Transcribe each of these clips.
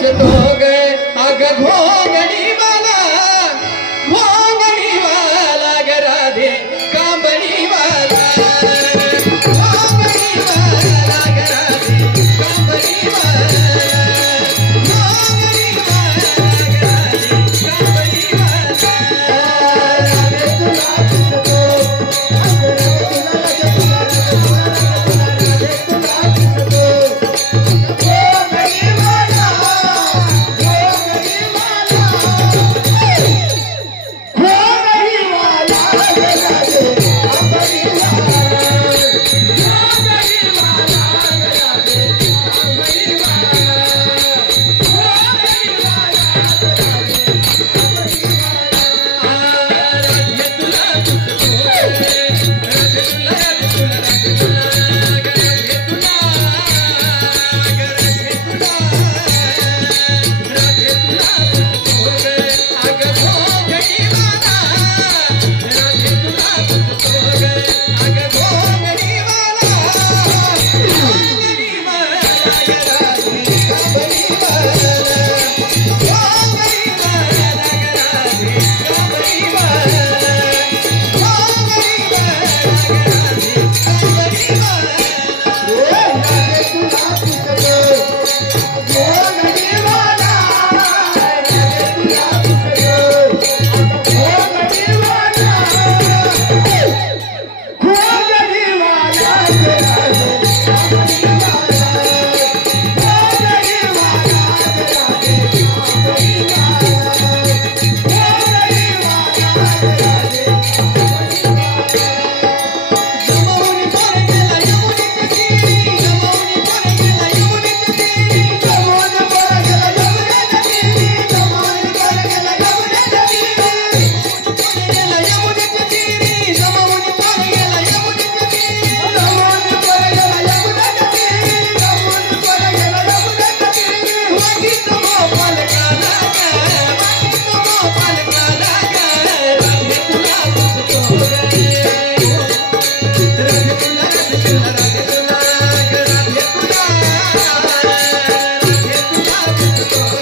दोस्त हो गए अगधों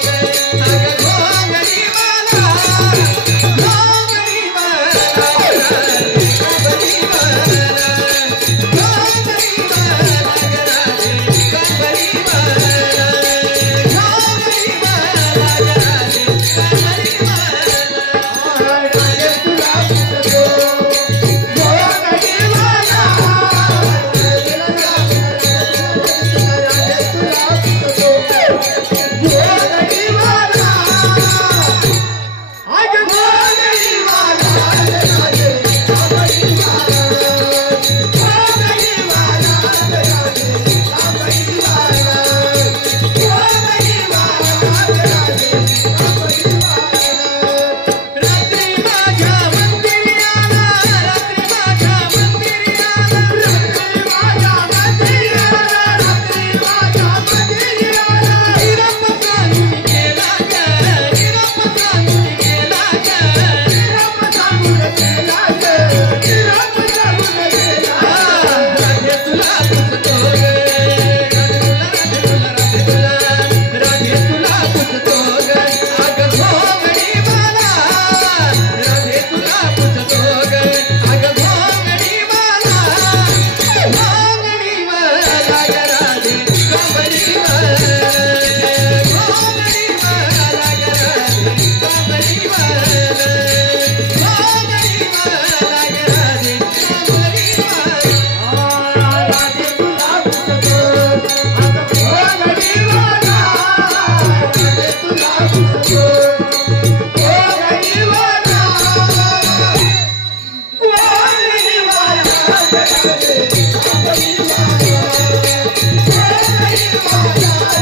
बघतो ग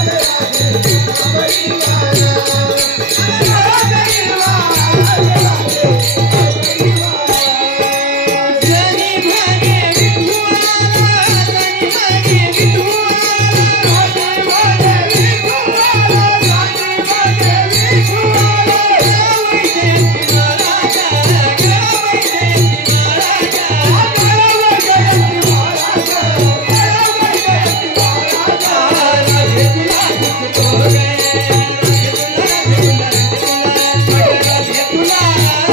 I'm Yeah.